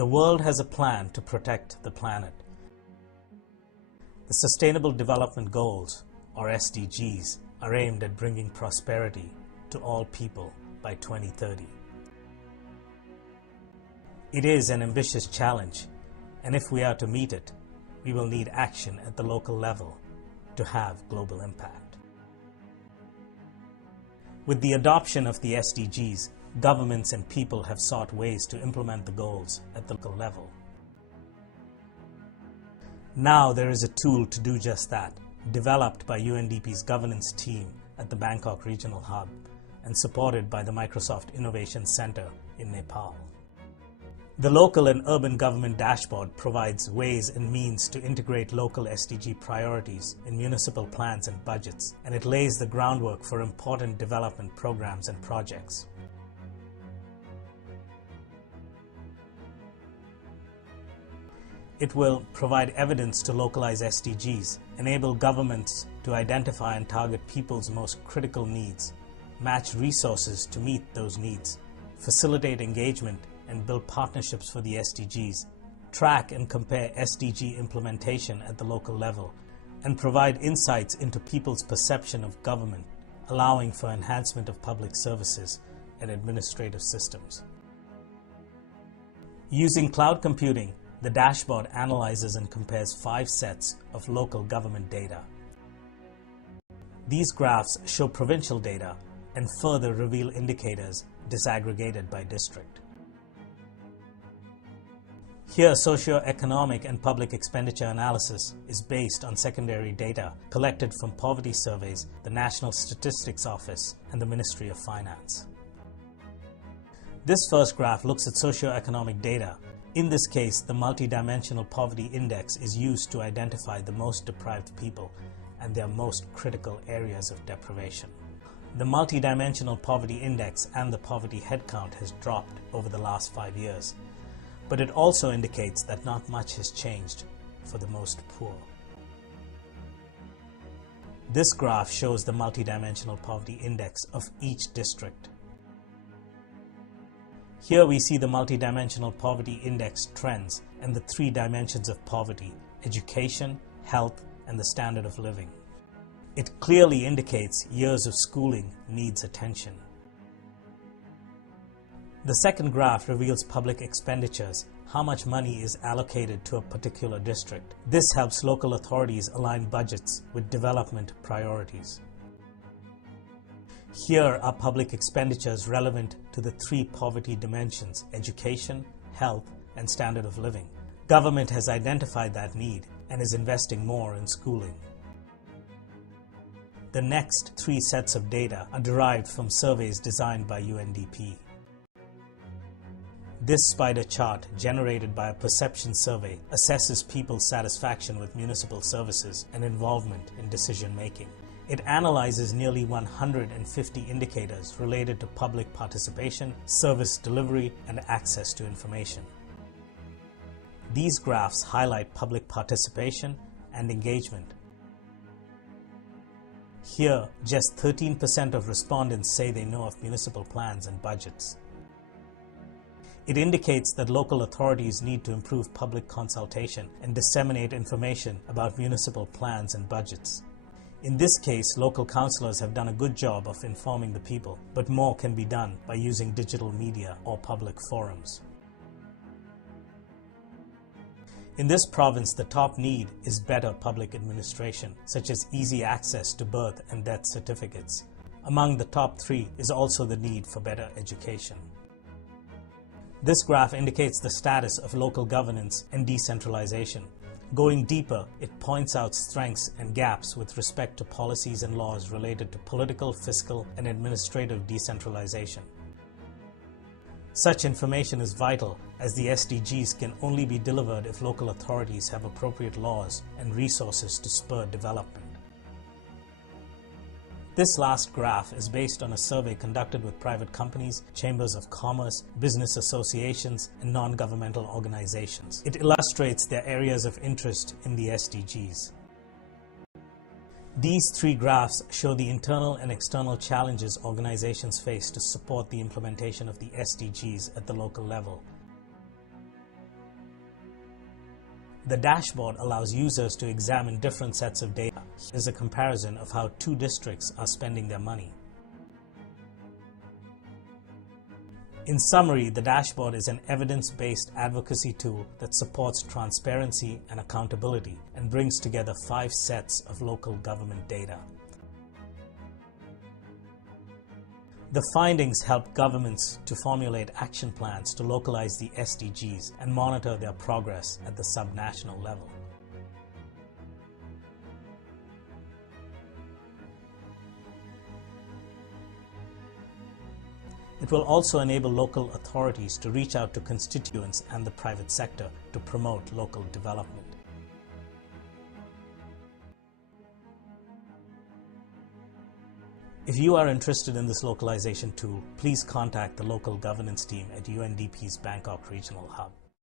The world has a plan to protect the planet. The Sustainable Development Goals, or SDGs, are aimed at bringing prosperity to all people by 2030. It is an ambitious challenge, and if we are to meet it, we will need action at the local level to have global impact. With the adoption of the SDGs, governments and people have sought ways to implement the goals at the local level. Now there is a tool to do just that, developed by UNDP's governance team at the Bangkok Regional Hub and supported by the Microsoft Innovation Center in Nepal. The Local and Urban Government Dashboard provides ways and means to integrate local SDG priorities in municipal plans and budgets, and it lays the groundwork for important development programs and projects. It will provide evidence to localize SDGs, enable governments to identify and target people's most critical needs, match resources to meet those needs, facilitate engagement and build partnerships for the SDGs, track and compare SDG implementation at the local level, and provide insights into people's perception of government, allowing for enhancement of public services and administrative systems. Using cloud computing, the dashboard analyzes and compares 5 sets of local government data. These graphs show provincial data and further reveal indicators disaggregated by district. Here, socio-economic and public expenditure analysis is based on secondary data collected from poverty surveys, the National Statistics Office, and the Ministry of Finance. This first graph looks at socio-economic data. In this case, the multidimensional poverty index is used to identify the most deprived people and their most critical areas of deprivation. The multidimensional poverty index and the poverty headcount has dropped over the last 5 years, but it also indicates that not much has changed for the most poor. This graph shows the multidimensional poverty index of each district. Here we see the multidimensional poverty index trends and the 3 dimensions of poverty: education, health, and the standard of living. It clearly indicates years of schooling needs attention. The second graph reveals public expenditures, how much money is allocated to a particular district. This helps local authorities align budgets with development priorities. Here are public expenditures relevant to the 3 poverty dimensions: education, health, and standard of living. Government has identified that need and is investing more in schooling. The next 3 sets of data are derived from surveys designed by UNDP. This spider chart, generated by a perception survey, assesses people's satisfaction with municipal services and involvement in decision-making. It analyzes nearly 150 indicators related to public participation, service delivery, and access to information. These graphs highlight public participation and engagement. Here, just 13% of respondents say they know of municipal plans and budgets. It indicates that local authorities need to improve public consultation and disseminate information about municipal plans and budgets. In this case, local councillors have done a good job of informing the people, but more can be done by using digital media or public forums. In this province, the top need is better public administration, such as easy access to birth and death certificates. Among the top 3 is also the need for better education. This graph indicates the status of local governance and decentralization. Going deeper, it points out strengths and gaps with respect to policies and laws related to political, fiscal, and administrative decentralization. Such information is vital, as the SDGs can only be delivered if local authorities have appropriate laws and resources to spur development. This last graph is based on a survey conducted with private companies, chambers of commerce, business associations, and non-governmental organizations. It illustrates their areas of interest in the SDGs. These 3 graphs show the internal and external challenges organizations face to support the implementation of the SDGs at the local level. The dashboard allows users to examine different sets of data. Here's a comparison of how 2 districts are spending their money. In summary, the dashboard is an evidence-based advocacy tool that supports transparency and accountability and brings together 5 sets of local government data. The findings help governments to formulate action plans to localize the SDGs and monitor their progress at the subnational level. It will also enable local authorities to reach out to constituents and the private sector to promote local development. If you are interested in this localization tool, please contact the local governance team at UNDP's Bangkok Regional Hub.